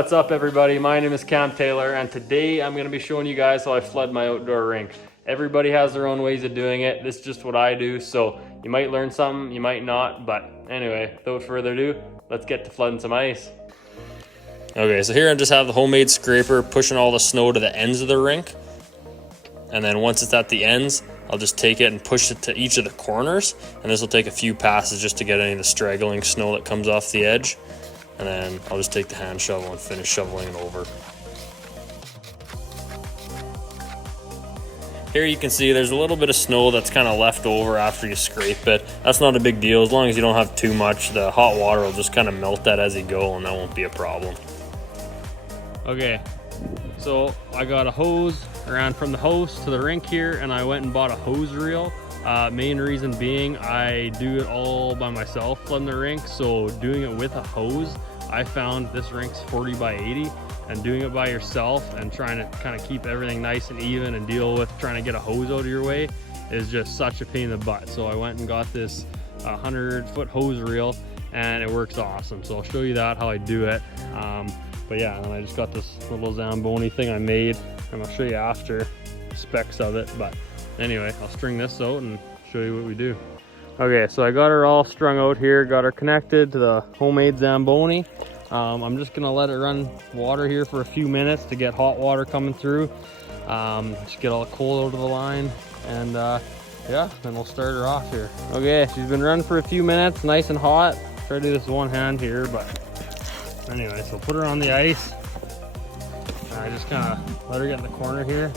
What's up everybody, my name is Cam Taylor and today I'm going to be showing you guys how I flood my outdoor rink. Everybody has their own ways of doing it, this is just what I do, so you might learn something, you might not, but anyway, without further ado, let's get to flooding some ice. Okay, so here I just have the homemade scraper pushing all the snow to the ends of the rink, and then once it's at the ends, I'll just take it and push it to each of the corners, and this will take a few passes just to get any of the straggling snow that comes off the edge. And then I'll just take the hand shovel and finish shoveling it over. Here you can see there's a little bit of snow that's kind of left over after you scrape it. That's not a big deal as long as you don't have too much. The hot water will just kind of melt that as you go and that won't be a problem. Okay, so I got a hose, ran from the house to the rink here, and I went and bought a hose reel. Main reason being I do it all by myself flooding the rink, so doing it with a hose, I found this rink's 40 by 80, and doing it by yourself and trying to kind of keep everything nice and even and deal with trying to get a hose out of your way is just such a pain in the butt. So I went and got this 100-foot hose reel and it works awesome. So I'll show you that, how I do it. But yeah, and then I just got this little Zamboni thing I made and I'll show you after specs of it. But anyway, I'll string this out and show you what we do. Okay, so I got her all strung out here, got her connected to the homemade Zamboni. I'm just gonna let it run water here for a few minutes to get hot water coming through. Just get all the cold out of the line, and yeah, then we'll start her off here. Okay, she's been running for a few minutes, nice and hot. Try to do this one hand here, but anyway, so put her on the ice. And I just kind of let her get in the corner here,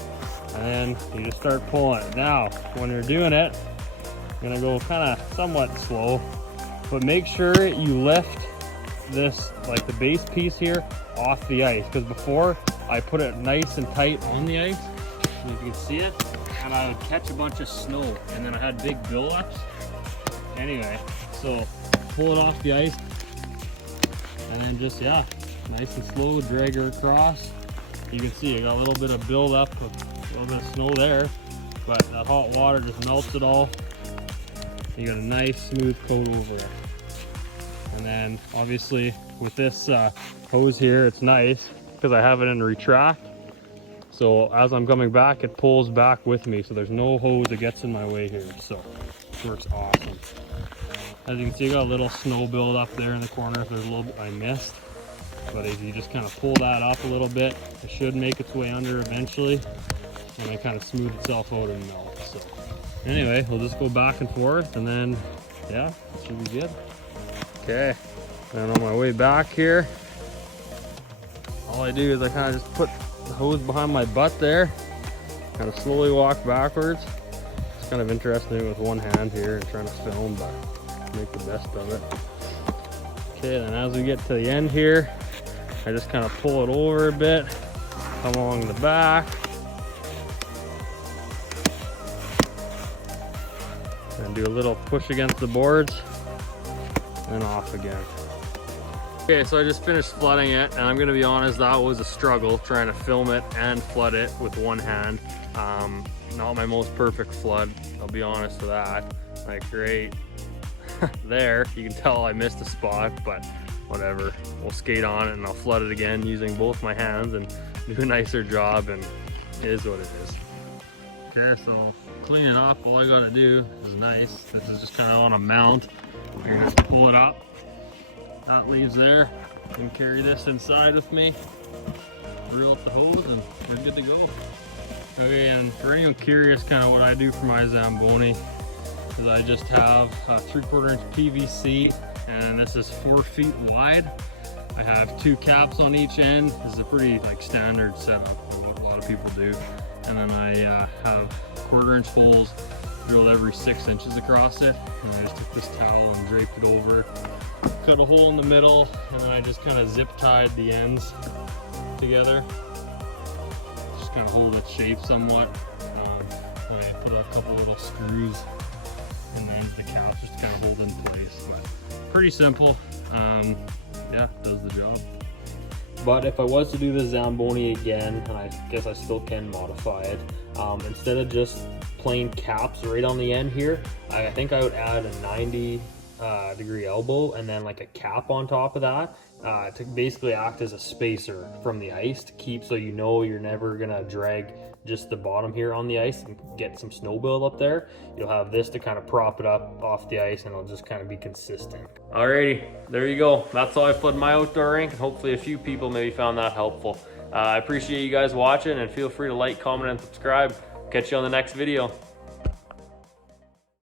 and then you just start pulling it. Now, when you're doing it, you're gonna go kind of somewhat slow, but make sure you lift this, like the base piece here, off the ice, because before I put it nice and tight on the ice, and if you can see it, and I would catch a bunch of snow, and then I had big buildups. Anyway, so pull it off the ice, and then just, yeah, nice and slow, drag her across. You can see I got a little bit of buildup, a little bit of snow there, but that hot water just melts it all. You got a nice smooth coat over it. And then obviously with this hose here, it's nice because I have it in retract. So as I'm coming back, it pulls back with me. So there's no hose that gets in my way here. So it works awesome. As you can see, I got a little snow build up there in the corner. If there's a little bit I missed. But if you just kind of pull that up a little bit, it should make its way under eventually. And it kind of smooth itself out and melt. So anyway, we'll just go back and forth and then, yeah, it should be good. Okay, and on my way back here, all I do is I kind of just put the hose behind my butt there, kind of slowly walk backwards. It's kind of interesting with one hand here and trying to film, but make the best of it. Okay, then as we get to the end here, I just kind of pull it over a bit, come along the back, and do a little push against the boards, and off again. Okay, so I just finished flooding it, and I'm gonna be honest, that was a struggle trying to film it and flood it with one hand. Not my most perfect flood, I'll be honest with that. Like right there, you can tell I missed a spot, but whatever. We'll skate on it and I'll flood it again using both my hands and do a nicer job, and it is what it is. Okay, so cleaning up, all I gotta do is nice. This is just kind of on a mount. You're gonna have to pull it up. That leaves there. I can carry this inside with me, reel up the hose, and we're good to go. Okay, and for anyone curious kind of what I do for my Zamboni, is I just have a 3/4 inch PVC, and this is 4 feet wide. I have 2 caps on each end. This is a pretty like standard setup for what a lot of people do. And then I have 1/4 inch holes drilled every 6 inches across it, and I just took this towel and draped it over, cut a hole in the middle, and then I just kind of zip tied the ends together, just kind of hold its shape somewhat. I put a couple little screws in the ends of the caps just to kind of hold in place, but pretty simple. Yeah, does the job. But if I was to do the Zamboni again, and I guess I still can modify it, instead of just plain caps right on the end here, I think I would add a 90 degree elbow, and then like a cap on top of that to basically act as a spacer from the ice to keep, so you know you're never gonna drag just the bottom here on the ice and get some snow build up there. You'll have this to kind of prop it up off the ice, and it'll just kind of be consistent. Alrighty, there you go. That's how I flood my outdoor rink, and hopefully a few people maybe found that helpful. I appreciate you guys watching, and feel free to like, comment, and subscribe. Catch you on the next video.